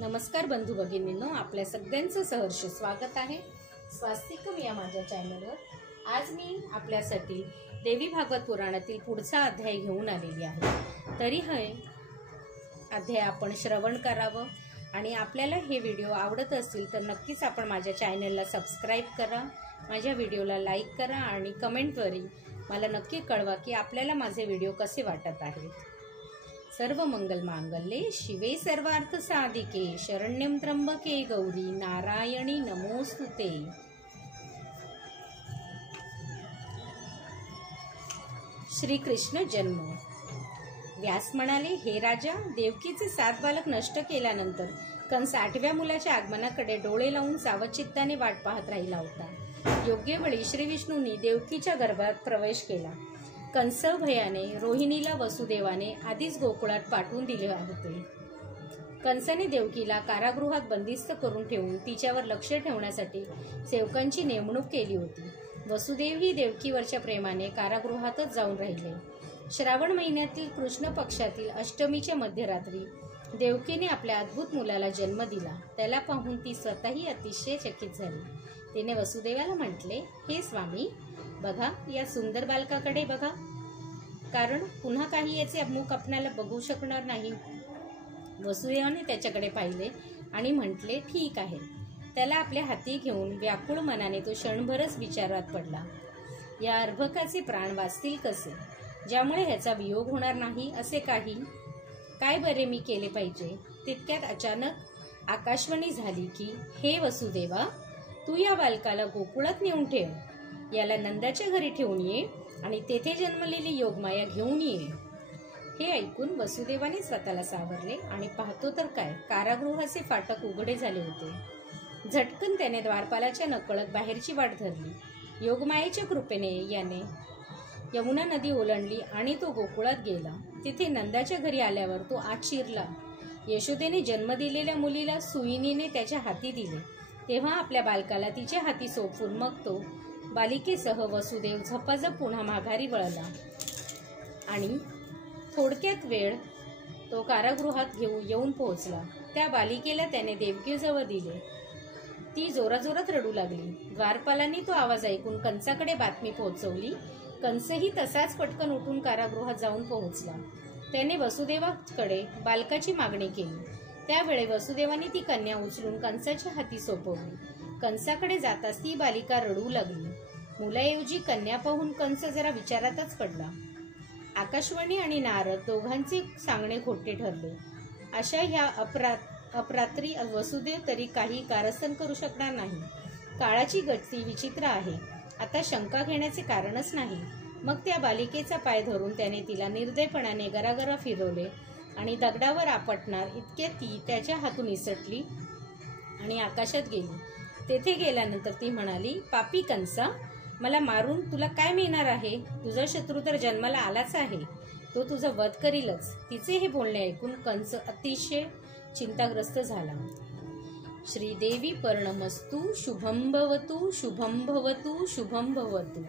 नमस्कार बंधू भगिनींनो, आपल्या सगळ्यांचं सहर्ष स्वागत आहे स्वास्तिकम या माझ्या चॅनलवर। आज मी आपल्यासाठी देवी भागवत पुराणातील पुढचा अध्याय घेऊन आलेली आहे। तरी हे अध्याय आपण श्रवण करावं आणि आपल्याला हे व्हिडिओ आवडत असतील तर नक्कीच आपण माझ्या चॅनलला सबस्क्राईब करा, माझ्या व्हिडिओला लाईक करा आणि कमेंटवरी मला नक्की कळवा की आपल्याला माझे व्हिडिओ कसे वाटत आहेत। सर्व मंगल मांगल्ये शिवे सर्वार्थ साधिके शरण्यं त्र्यंबके गौरी नारायणी नमोस्तुते। श्री कृष्ण जन्म। व्यास म्हणाले, हे राजा, देवकीचे 7 बालक नष्ट केल्यानंतर कंस 8व्या मुलाच्या आगमनाकडे डोळे लावून सावध चित्ताने वाट पाहत राहिला होता। योग्य वेळी श्री विष्णूंनी देवकीच्या गर्भात प्रवेश केला। कंस भयाने रोहिणीला वसुदेवाने आधीच गोकुळात पाठवून दिले होते। कंसाने देवकीला कारागृहात बंदिस्त करून ठेवून तिच्यावर लक्ष ठेवण्यासाठी सेवकांची नेमणूक केली होती। वसुदेव ही देवकीवरच्या प्रेमाने कारागृहातच जाऊन राहिले। श्रावण महिन्यातील कृष्ण पक्षातील अष्टमीच्या मध्यरात्री देवकीने आपल्या अद्भुत मुलाला जन्म दिला। त्याला पाहून ती स्वतःही अतिशय चकित झाली। तिने वसुदेवाला म्हटले, हे स्वामी, बघा, या सुंदर बालकाकडे बघा, कारण पुन्हा काही याचे मुख आपल्याला बघू शकणार नाही। वसुदेवाने त्याच्याकडे पाहिले आणि म्हटले, ठीक आहे। त्याला आपल्या हाती घेऊन व्याकुळ मनाने तो क्षणभरच विचारात पडला, या अर्भकाचे प्राण वाचतील कसे, ज्यामुळे ह्याचा वियोग होणार नाही असे काय बरे मी केले पाहिजे। तितक्यात अचानक आकाशवाणी झाली की, हे वसुदेवा, तू या बालकाला गोकुळात नेऊन ठेव, याला नंदाच्या घरी ठेवून ये आणि तेथे जन्मलेली योगमाया घेऊन ये। हे ऐकून वसुदेवाने स्वतःला सावरले आणि पाहतो तर काय, कारागृहाचे फाटक उघडे झाले होते। झटकन त्याने द्वारपालाच्या नकळत बाहेरची वाट धरली। योगमायेच्या कृपेने याने यमुना नदी ओलांडली आणि तो गोकुळात गेला। तिथे नंदाच्या घरी आल्यावर तो आत शिरला। यशोदेने जन्म दिलेल्या मुलीला सुईणीने त्याच्या हाती दिले। तेव्हा आपल्या बालकाला तिच्या हाती सोपवून मग तो बालिकेसह वसुदेव झपाझप पुन्हा माघारी वळला आणि थोडक्यात वेळ तो कारागृहात येऊन पोहोचला। त्या बालिकेला त्याने देवकीजवळ दिले। ती जोराजोरात रडू लागली। द्वारपालांनी तो आवाज ऐकून कंसाकडे बातमी पोहोचवली। कंसही तसाच पटकन उठून कारागृहात जाऊन पोहोचला। त्याने वसुदेवाकडे बालकाची मागणी केली। त्यावेळी वसुदेवाने ती कन्या उचलून कंसाच्या हाती सोपवली। कंसाकडे जाताच ती बालिका रडू लागली। मुलाऐवजी कन्या पाहून कंस जरा विचारातच पडला। आकाशवाणी आणि नारद दोघांचे सांगणे खोटे ठरले। अशा ह्या अपरात्री वसुदेव तरी काही कारस्थान करू शकणार नाही। काळाची गती विचित्र आहे, आता शंका घेण्याचे कारणच नाही। मग त्या बालिकेचा पाय धरून त्याने तिला निर्दयपणाने गरागरा फिरवले आणि दगडावर आपटणार इतके ती त्याच्या हातून निसटली आणि आकाशात गेली। तेथे गेल्यानंतर ती म्हणाली, पापी कंसा, मला मारून तुला काय मिळणार आहे? तुझा शत्रू तर जन्माला आलाच आहे, तो तुझा वध करीलच। तिचे हे बोलणे ऐकून कंस अतिशय चिंताग्रस्त झाला। श्रीदेवी पर्णमस्तु शुभं भवतु शुभं भवतु शुभं भवतु।